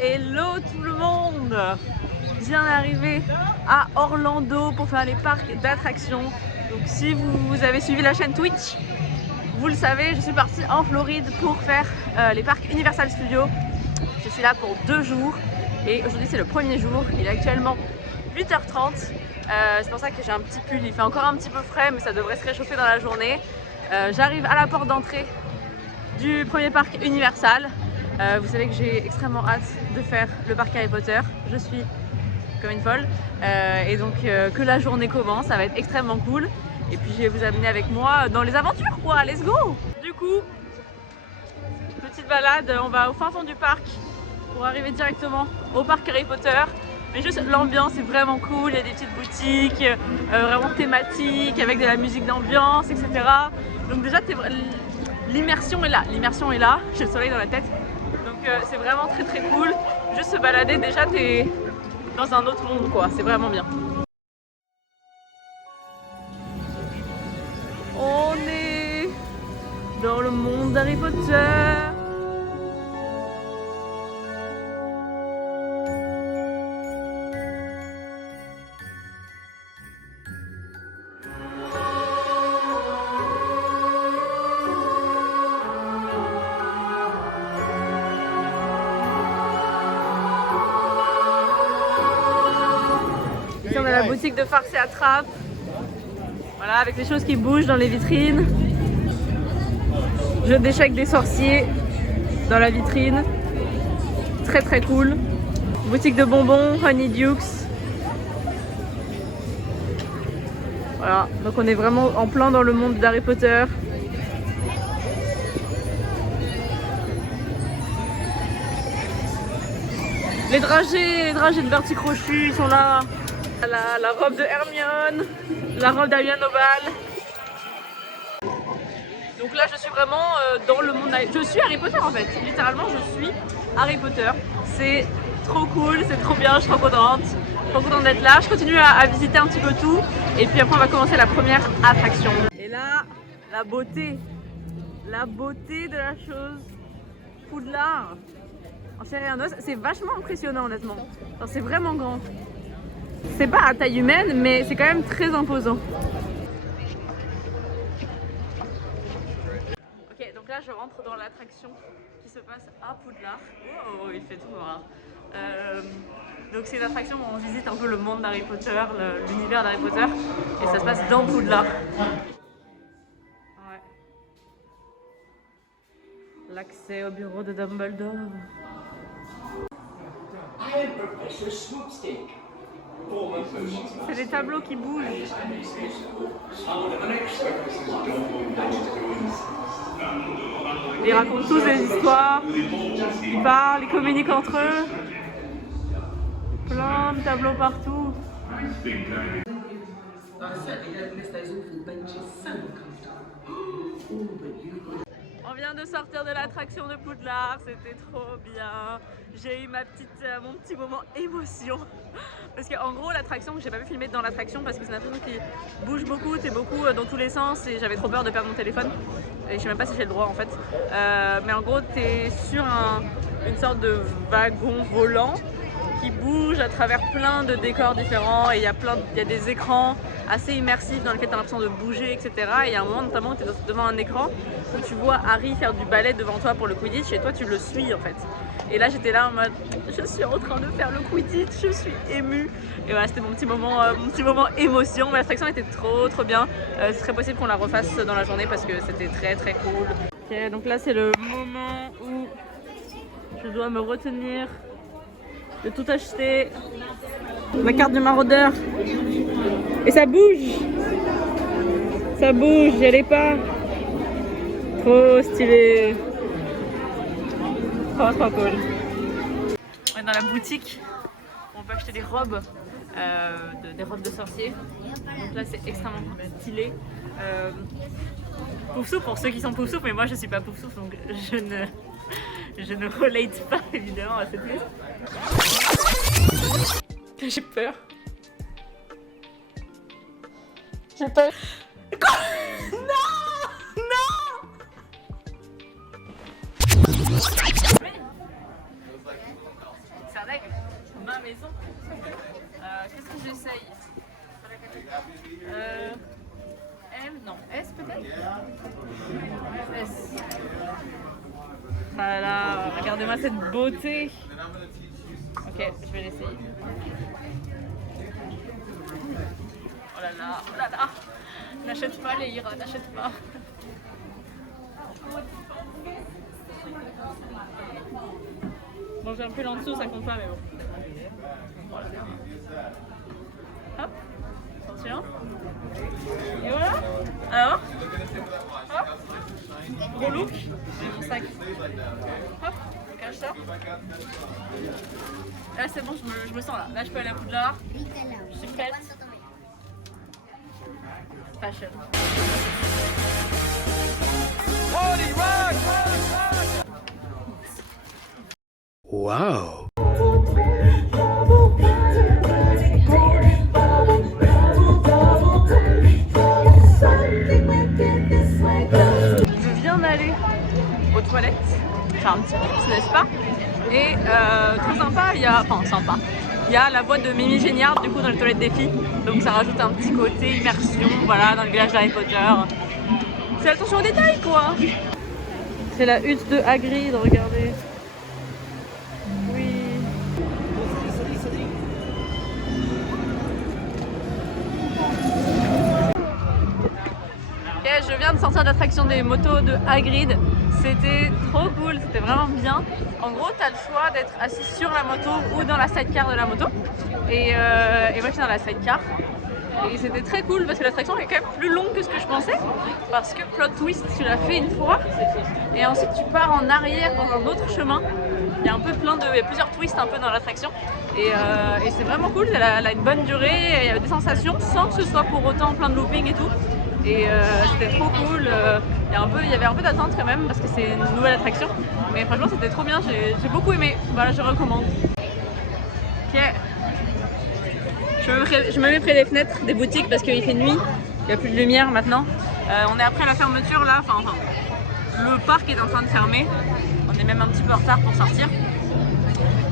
Hello tout le monde! Je viens d'arriver à Orlando pour faire les parcs d'attractions. Donc si vous avez suivi la chaîne Twitch, vous le savez, je suis partie en Floride pour faire les parcs Universal Studios. Je suis là pour 2 jours et aujourd'hui c'est le premier jour. Il est actuellement 8h30. C'est pour ça que j'ai un petit pull, il fait encore un petit peu frais mais ça devrait se réchauffer dans la journée. J'arrive à la porte d'entrée du premier parc Universal. Vous savez que j'ai extrêmement hâte de faire le parc Harry Potter. Je suis comme une folle et donc que la journée commence, ça va être extrêmement cool. Et puis je vais vous amener avec moi dans les aventures quoi, let's go! Du coup, petite balade, on va au fin fond du parc pour arriver directement au parc Harry Potter. Mais juste l'ambiance est vraiment cool, il y a des petites boutiques vraiment thématiques avec de la musique d'ambiance, etc. Donc déjà l'immersion est là, j'ai le soleil dans la tête. Donc c'est vraiment très très cool. Juste se balader, déjà t'es dans un autre monde quoi, c'est vraiment bien. On est dans le monde d'Harry Potter. Ici on a la boutique de farce et attrape. Voilà, avec les choses qui bougent dans les vitrines. Jeu d'échecs des sorciers dans la vitrine. Très très cool. Boutique de bonbons, Honeydukes. Voilà, donc on est vraiment en plein dans le monde d'Harry Potter. Les dragées de Bertie Crochu, ils sont là. La robe de Hermione, la robe d'Ariane Oval. Donc là je suis vraiment dans le monde. Je suis Harry Potter en fait, littéralement je suis Harry Potter. C'est trop cool, c'est trop bien, je suis trop contente d'être là. Je continue à visiter un petit peu tout et puis après on va commencer la première attraction. Et là, la beauté de la chose, Poudlard en chair et en os, c'est vachement impressionnant honnêtement. C'est vraiment grand. C'est pas à taille humaine, mais c'est quand même très imposant. Ok, donc là je rentre dans l'attraction qui se passe à Poudlard. Oh, il fait tout noir. Donc c'est une attraction où on visite un peu le monde d'Harry Potter, l'univers d'Harry Potter, et ça se passe dans Poudlard. Ouais. L'accès au bureau de Dumbledore. C'est des tableaux qui bougent. Ils racontent tous des histoires, ils parlent, ils communiquent entre eux. Plein de tableaux partout. On vient de sortir de l'attraction de Poudlard, c'était trop bien. J'ai eu mon petit moment émotion. Parce qu'en gros, l'attraction, j'ai pas pu filmer dans l'attraction parce que c'est une attraction qui bouge beaucoup, t'es beaucoup dans tous les sens et j'avais trop peur de perdre mon téléphone. Et je sais même pas si j'ai le droit en fait. Mais en gros, t'es sur une sorte de wagon volant qui bouge à travers plein de décors différents et il y a des écrans assez immersifs dans lesquels tu as l'impression de bouger, etc. Et il y a un moment notamment où tu es devant un écran où tu vois Harry faire du ballet devant toi pour le Quidditch et toi tu le suis en fait. Et là j'étais là en mode je suis en train de faire le Quidditch, je suis émue. Et voilà, c'était mon petit moment émotion. Mais l'attraction était trop bien. C'est très possible qu'on la refasse dans la journée parce que c'était très cool. Ok, donc là c'est le moment où je dois me retenir de tout acheter. Ma carte du maraudeur. Et ça bouge. Ça bouge, j'y allais pas. Trop stylé. Trop cool. On est dans la boutique. On peut acheter des robes. Des robes de sorcier. Donc là c'est extrêmement stylé. Poufsouffle pour ceux qui sont Poufsouffle, mais moi je suis pas Poufsouffle donc je ne relate pas évidemment à cette liste. J'ai peur. J'ai peur. Quoi? Non! Non! Voilà, regardez-moi cette beauté. Ok, je vais l'essayer. Oh là là, oh là là. N'achète pas les Ira, n'achète pas. Bon, j'ai un peu en dessous, ça compte pas, mais bon. Voilà. Hop, attention. Et voilà. Alors, hop, gros look. J'ai mon sac. Hop, je cache ça. Là, c'est bon, je me sens là. Là, je peux aller à Poudlard. Je suis prête. Fashion. Wow. Je viens d'aller aux toilettes, faire un petit pips, n'est-ce pas? Et trop sympa, il y a, enfin sympa, il y a la boîte de Mimi Géniard du coup dans les toilettes des filles, donc ça rajoute un petit côté immersion, voilà, dans le village d'Harry Potter. C'est attention aux détails quoi. C'est la hutte de Hagrid, regardez. Oui. Ok, je viens de sortir de l'attraction des motos de Hagrid. C'était trop cool, c'était vraiment bien. En gros, tu as le choix d'être assis sur la moto ou dans la sidecar de la moto. Et moi, je suis dans la sidecar. Et c'était très cool parce que l'attraction est quand même plus longue que ce que je pensais. Parce que plot twist, tu l'as fait une fois. Et ensuite, tu pars en arrière dans un autre chemin. Il y a un peu il y a plusieurs twists un peu dans l'attraction. Et c'est vraiment cool, elle a une bonne durée. Il y avait des sensations sans que ce soit pour autant plein de looping et tout. Et c'était trop cool. Il y avait un peu d'attente quand même parce que c'est une nouvelle attraction. Mais franchement, c'était trop bien. J'ai beaucoup aimé. Voilà, je recommande. Ok. Je me mets près des fenêtres des boutiques parce qu'il fait nuit. Il n'y a plus de lumière maintenant. On est après la fermeture là. Enfin, le parc est en train de fermer. On est même un petit peu en retard pour sortir.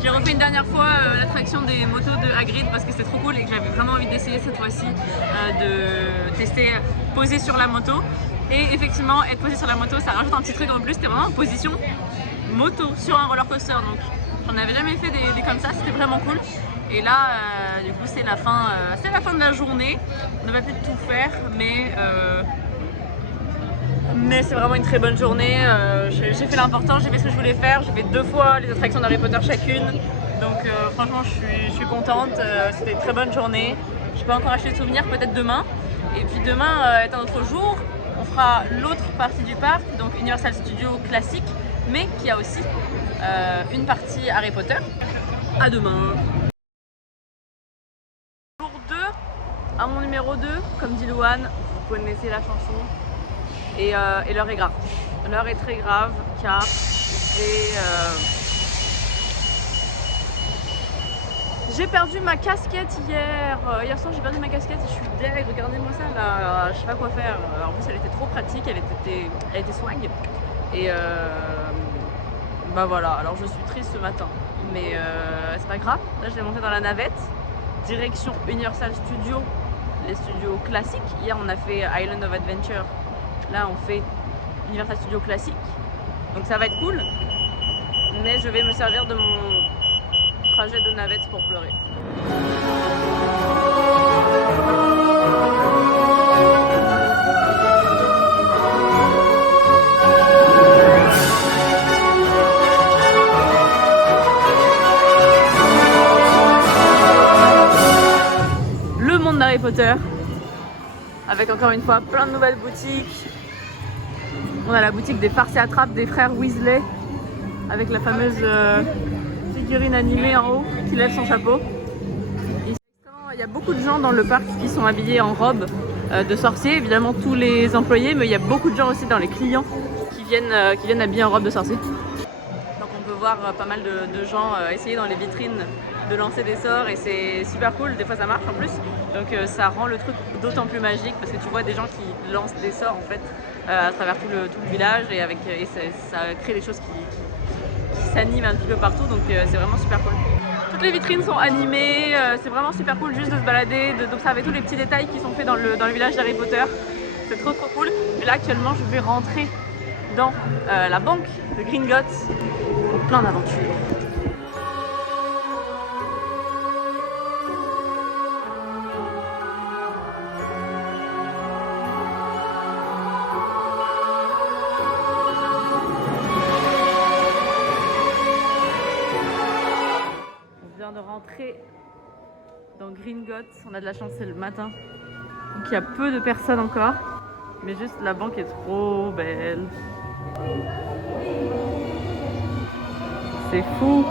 J'ai refait une dernière fois l'attraction des motos de Hagrid parce que c'était trop cool et que j'avais vraiment envie d'essayer cette fois-ci de tester poser sur la moto. Et effectivement, être posé sur la moto, ça rajoute un petit truc en plus. C'était vraiment en position moto sur un roller coaster. Donc j'en avais jamais fait des comme ça, c'était vraiment cool. Et là, du coup, c'est la fin de la journée. On n'a pas pu tout faire, mais c'est vraiment une très bonne journée. J'ai fait l'important, j'ai fait ce que je voulais faire. J'ai fait 2 fois les attractions d'Harry Potter chacune. Donc franchement, je suis contente. C'était une très bonne journée. Je peux encore acheter des souvenirs peut-être demain. Et puis demain est un autre jour. On fera l'autre partie du parc, donc Universal Studios classique, mais qui a aussi une partie Harry Potter. À demain. Jour 2, à mon numéro 2, comme dit Louane, vous connaissez la chanson. Et l'heure est grave. L'heure est très grave car j'ai perdu ma casquette hier. Hier soir j'ai perdu ma casquette et je suis deg. Regardez-moi ça là. Je sais pas quoi faire. En plus elle était trop pratique, elle était swag. Et bah voilà, alors je suis triste ce matin. Mais c'est pas grave. Là je vais monter dans la navette. Direction Universal Studios, les studios classiques. Hier on a fait Island of Adventure. Là on fait Universal Studios classique, donc ça va être cool, mais je vais me servir de mon trajet de navette pour pleurer. Le monde d'Harry Potter, avec encore une fois plein de nouvelles boutiques. On a la boutique des farces et attrapes des frères Weasley avec la fameuse figurine animée en haut qui lève son chapeau. Il y a beaucoup de gens dans le parc qui sont habillés en robe de sorcier, évidemment tous les employés, mais il y a beaucoup de gens aussi dans les clients qui viennent habillés en robe de sorcier. Donc on peut voir pas mal de gens essayer dans les vitrines de lancer des sorts et c'est super cool, des fois ça marche en plus. Donc ça rend le truc d'autant plus magique parce que tu vois des gens qui lancent des sorts en fait à travers tout le village et ça crée des choses qui s'animent un petit peu partout, donc c'est vraiment super cool. Toutes les vitrines sont animées, c'est vraiment super cool juste de se balader, d'observer tous les petits détails qui sont faits dans le village d'Harry Potter. c'est trop cool. Et là actuellement je vais rentrer dans la banque de Gringotts pour plein d'aventures. De rentrer dans Gringotts, on a de la chance, c'est le matin, donc il y a peu de personnes encore, mais juste la banque est trop belle, c'est fou.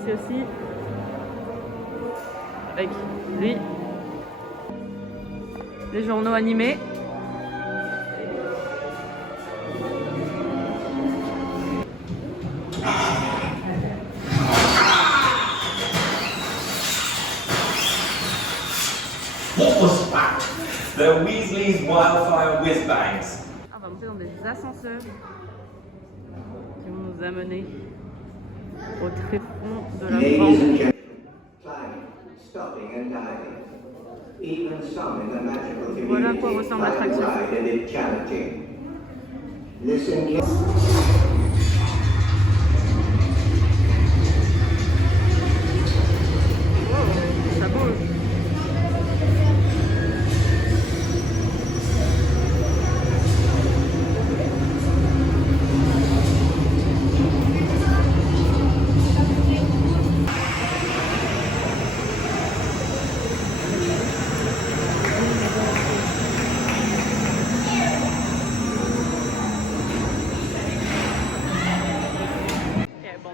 Ici aussi, avec lui, les journaux animés. What was that? The Weasley's Wildfire Whiz-Bangs. On va monter dans des ascenseurs qui vont nous amener au tréfonds de la Ladies and banque. gentlemen, climbing, stopping and diving. Even some in the magical Voilà à quoi community ressemble find the l'attraction. ride a bit challenging. Listen carefully. Ça bouge.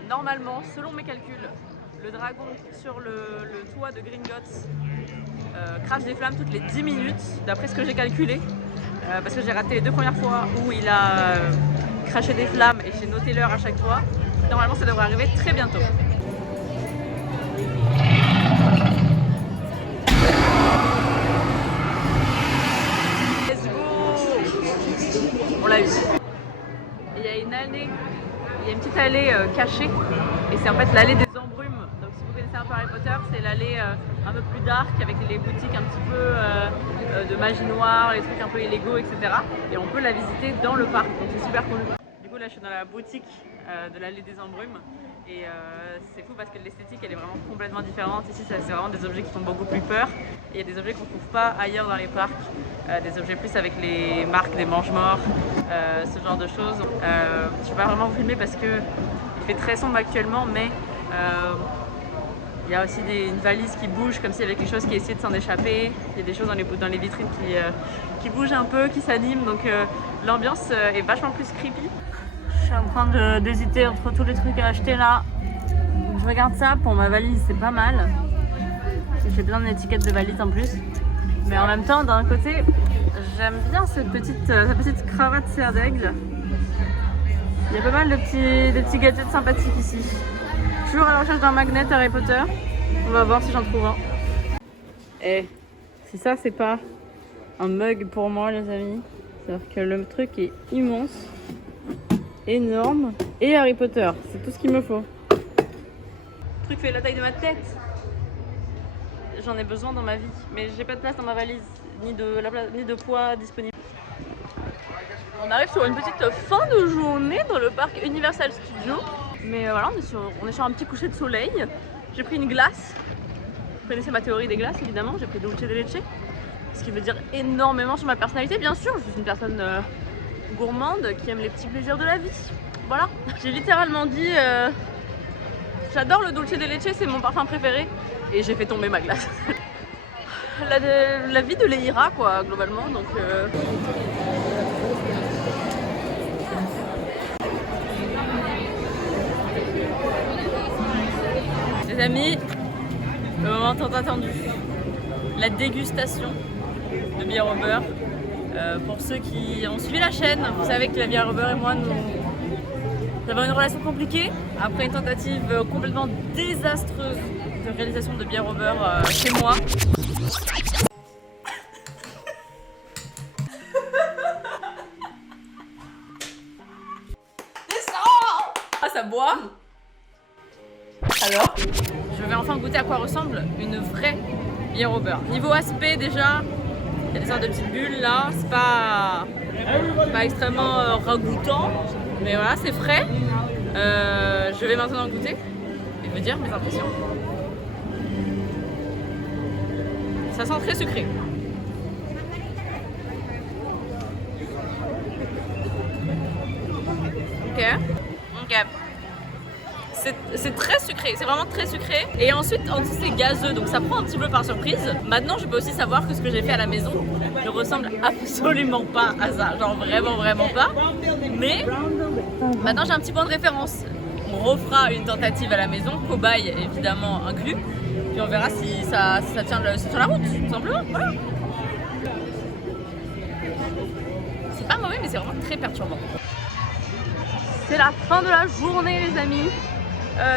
Normalement, selon mes calculs, le dragon sur le toit de Gringotts crache des flammes toutes les 10 minutes, d'après ce que j'ai calculé, parce que j'ai raté les 2 premières fois où il a craché des flammes et j'ai noté l'heure à chaque fois. Normalement, ça devrait arriver très bientôt. Let's go! On l'a eu. Il y a une allée. Il y a une petite allée cachée et c'est en fait l'allée des embrumes. Donc si vous connaissez un peu Harry Potter, c'est l'allée un peu plus dark avec les boutiques un petit peu de magie noire, les trucs un peu illégaux, etc. Et on peut la visiter dans le parc, donc c'est super cool. Du coup là je suis dans la boutique de l'allée des embrumes et c'est fou parce que l'esthétique elle est vraiment complètement différente. Ici c'est vraiment des objets qui font beaucoup plus peur et il y a des objets qu'on ne trouve pas ailleurs dans les parcs. Des objets plus avec les marques des mange-morts, ce genre de choses. Je ne vais pas vraiment vous filmer parce qu'il fait très sombre actuellement, mais il y a aussi une valise qui bouge comme s'il y avait quelque chose qui essayait de s'en échapper. Il y a des choses dans les vitrines qui bougent un peu, qui s'animent, donc l'ambiance est vachement plus creepy. Je suis en train d'hésiter entre tous les trucs à acheter là. Je regarde ça pour ma valise, c'est pas mal. J'ai plein d'étiquettes de valise en plus. Mais en même temps, d'un côté, j'aime bien cette petite cravate serre d'aigle. Il y a pas mal de petits gadgets sympathiques ici. Toujours à la recherche d'un magnet Harry Potter. On va voir si j'en trouve un. Et si ça, c'est pas un mug pour moi, les amis. C'est-à-dire que le truc est immense, énorme, et Harry Potter. C'est tout ce qu'il me faut. Le truc fait la taille de ma tête. J'en ai besoin dans ma vie, mais j'ai pas de place dans ma valise, ni de poids disponible. On arrive sur une petite fin de journée dans le parc Universal Studios. Mais voilà, on est sur un petit coucher de soleil. J'ai pris une glace. Vous connaissez ma théorie des glaces, évidemment. J'ai pris dulce de leche. Ce qui veut dire énormément sur ma personnalité, bien sûr. Je suis une personne gourmande qui aime les petits plaisirs de la vie. Voilà. J'ai littéralement dit j'adore le dulce de leche, c'est mon parfum préféré. Et j'ai fait tomber ma glace. La vie de Leïra, quoi, globalement. Donc, les amis, le moment tant attendu. La dégustation de bière au beurre. Pour ceux qui ont suivi la chaîne, vous savez que la bière au beurre et moi, nous avons une relation compliquée. Après une tentative complètement désastreuse de réalisation de bière au beurre chez moi. Ah, ça boit. Alors, je vais enfin goûter à quoi ressemble une vraie bière au beurre. Niveau aspect déjà, Il y a des sortes de petites bulles là, c'est pas extrêmement ragoûtant, mais voilà, c'est frais. Je vais maintenant goûter et vous dire mes impressions. Ça sent très sucré. Ok. C'est très sucré, c'est vraiment très sucré. Et ensuite, en dessous, c'est gazeux, donc ça prend un petit peu par surprise. Maintenant, je peux aussi savoir que ce que j'ai fait à la maison ne ressemble absolument pas à ça. Genre vraiment pas. Mais maintenant, j'ai un petit point de référence. On refera une tentative à la maison, cobaye évidemment inclus. Puis on verra si ça tient la route, tout simplement. Voilà. C'est pas mauvais, mais c'est vraiment très perturbant. C'est la fin de la journée, les amis.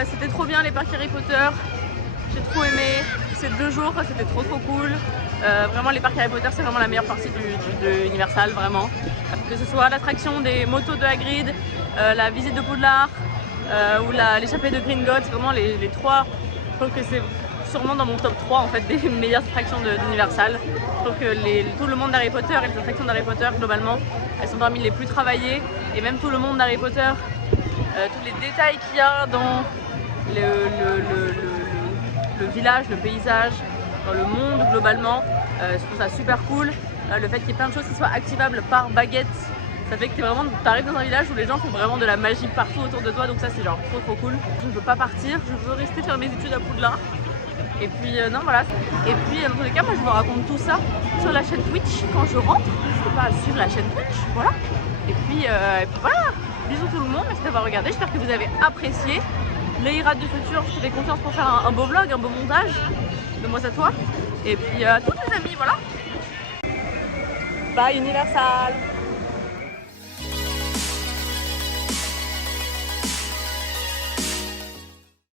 C'était trop bien les parcs Harry Potter. J'ai trop aimé. Ces 2 jours, c'était trop cool. Vraiment, les parcs Harry Potter, c'est vraiment la meilleure partie de Universal, vraiment. Que ce soit l'attraction des motos de Hagrid, la visite de Poudlard ou l'échappée de Gringotts, vraiment les 3. Je trouve que c'est sûrement dans mon top 3 en fait des meilleures attractions d'Universal. Je trouve que tout le monde d'Harry Potter et les attractions d'Harry Potter globalement, elles sont parmi les plus travaillées, et même tout le monde d'Harry Potter, tous les détails qu'il y a dans le village, le paysage, dans le monde globalement, je trouve ça super cool. Le fait qu'il y ait plein de choses qui soient activables par baguette, ça fait que t'arrives dans un village où les gens font vraiment de la magie partout autour de toi, donc ça c'est genre trop cool. Je ne veux pas partir, je veux rester faire mes études à Poudlard. Et puis non voilà. Et puis dans tous les cas, moi je vous raconte tout ça sur la chaîne Twitch quand je rentre. N'hésitez pas à suivre la chaîne Twitch, voilà. Et puis voilà. Bisous tout le monde, merci d'avoir regardé. J'espère que vous avez apprécié. Les Irades du futur, je te fais confiance pour faire un beau vlog, un beau montage. De moi à toi. Et puis à tous les amis, voilà. Bye Universal.